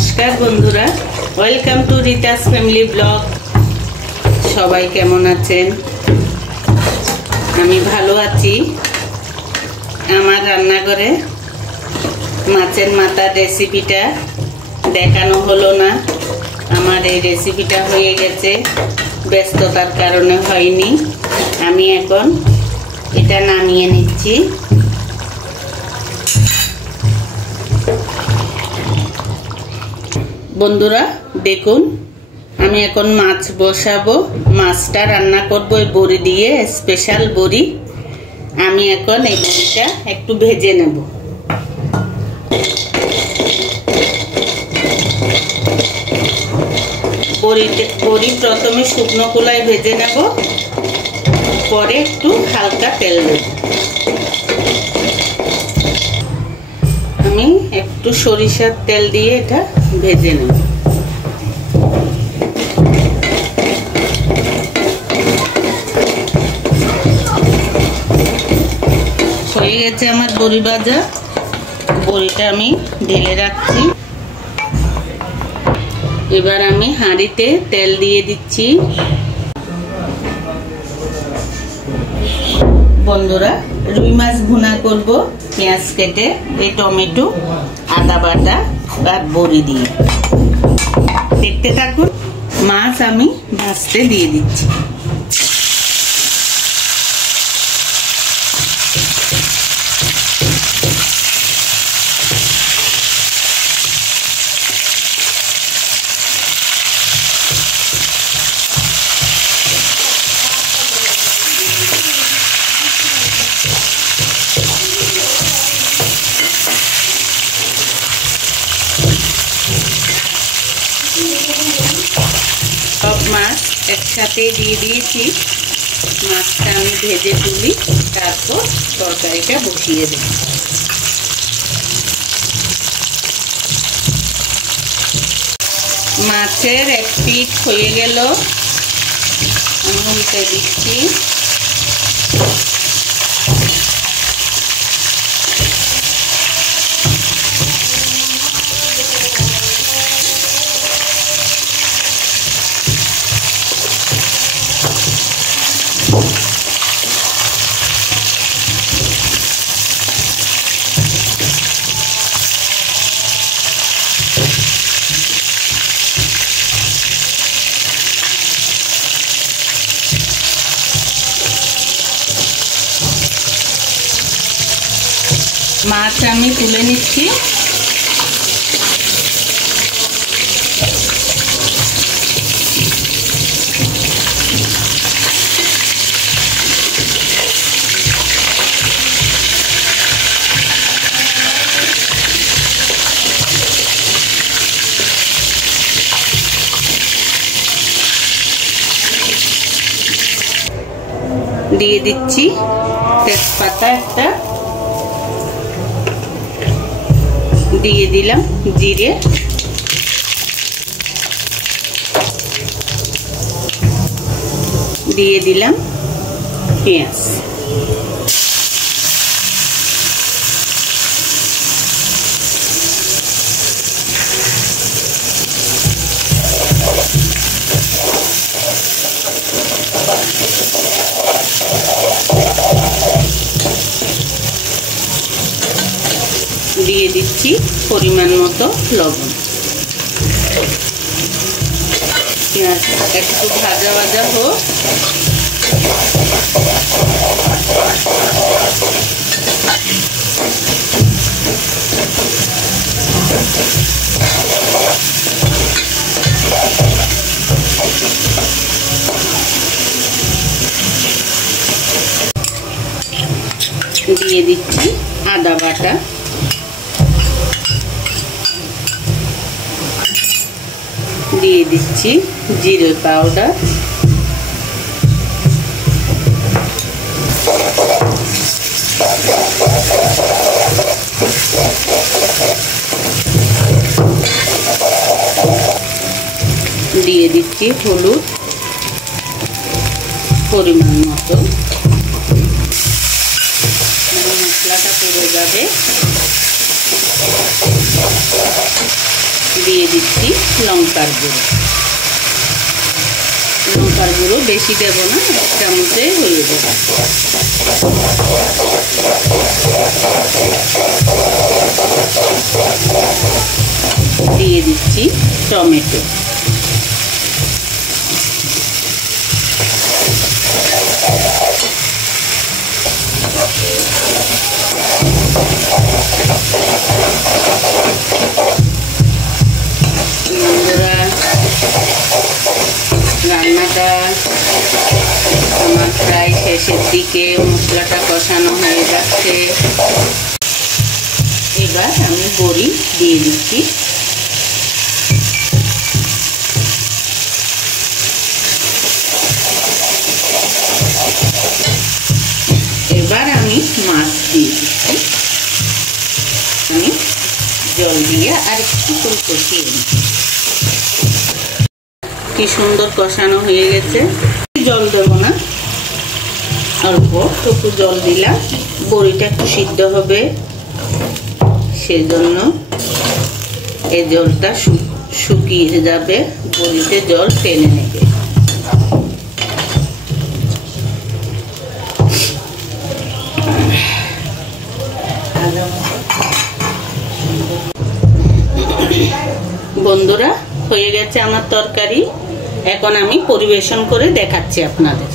নমস্কার বন্ধুরা, welcome to রিতাস family blog. সবাই কেমন আছেন? আমি ভালো আছি। আমার রান্নাঘরে মাছের মাথার রেসিপিটা দেখানো হলো না। আমার এই রেসিপিটা হয়ে গেছে, ব্যস্ততার কারণে হয়নি। আমি এখন এটা নামিয়ে নিচ্ছি। বন্ধুরা দেখুন, আমি এখন মাছ বসাবো। মাছটা রান্না করবো এই বড়ি দিয়ে, স্পেশাল বড়ি। আমি এখন এই বড়িটা একটু ভেজে নেব। বড়ি প্রথমে শুকনো কড়াইয়ে ভেজে নেব, পরে একটু হালকা তেল দেব। আমি একটু সরিষার তেল দিয়ে এটা ভেজে নেব। হয়ে গেছে আমার বড়ি ভাজা। বড়িটা আমি ঢেলে রাখছি। এবার আমি হাঁড়িতে তেল দিয়ে দিচ্ছি। বন্ধুরা, রুই মাছ ভুনা করব পেঁয়াজ কেটে, এই টমেটো, আদা বাটা আর বড়ি দিয়ে। দেখতে থাকুন। মাছ আমি ভাজতে দিয়ে দিচ্ছি। সব মাছ একসাথে দিয়ে দিয়েছি। মাছটা আমি ভেজে তুলি, তারপর তরকারিটা বসিয়ে দেব। মাছের এক পিঠ হয়ে গেল, আমি উল্টে দিচ্ছি। মাছ আমি তুলে নিচ্ছি। দিয়ে দিচ্ছি তেজপাতা একটা, দিয়ে দিলাম জিরে, দিয়ে দিলাম পেঁয়াজ। দিয়ে দিচ্ছি পরিমাণ মতো লবণ। পেঁয়াজ একটু ভাজা ভাজা হোক। দিয়ে দিচ্ছি আদা বাটা, দিয়ে দিচ্ছি জিরে পাউডার, দিয়ে দিচ্ছি হলুদ পরিমাণ মতো। মশলাটা পুড়ে যাবে। দিয়ে দিচ্ছি লঙ্কার গুঁড়ো। লঙ্কার গুঁড়ো বেশি দেব না, 1 চামচে হয়ে যাবে। দিয়ে দিচ্ছি টমেটো। বন্ধুরা, রান্নাটা আমার প্রায় শেষের দিকে, মশলাটা কষানো হয়ে যাচ্ছে। এবার আমি বড়ি দিয়ে দিচ্ছি। এবার আমি মাছ দিয়ে দিচ্ছি। আমি জল দিয়ে আর একটু কষিয়ে নিচ্ছি। কি সুন্দর কষানো হয়ে গেছে। জল দেবো না, অল্প একটু জল দিলাম। বড়িটা একটু সিদ্ধ হবে, সেজন্য এই জলটা শুকিয়ে যাবে, বড়িতে জল টেনে নেবে। বন্ধুরা, হয়ে গেছে আমার তরকারি। এখন আমি পরিবেশন করে দেখাচ্ছি আপনাদের।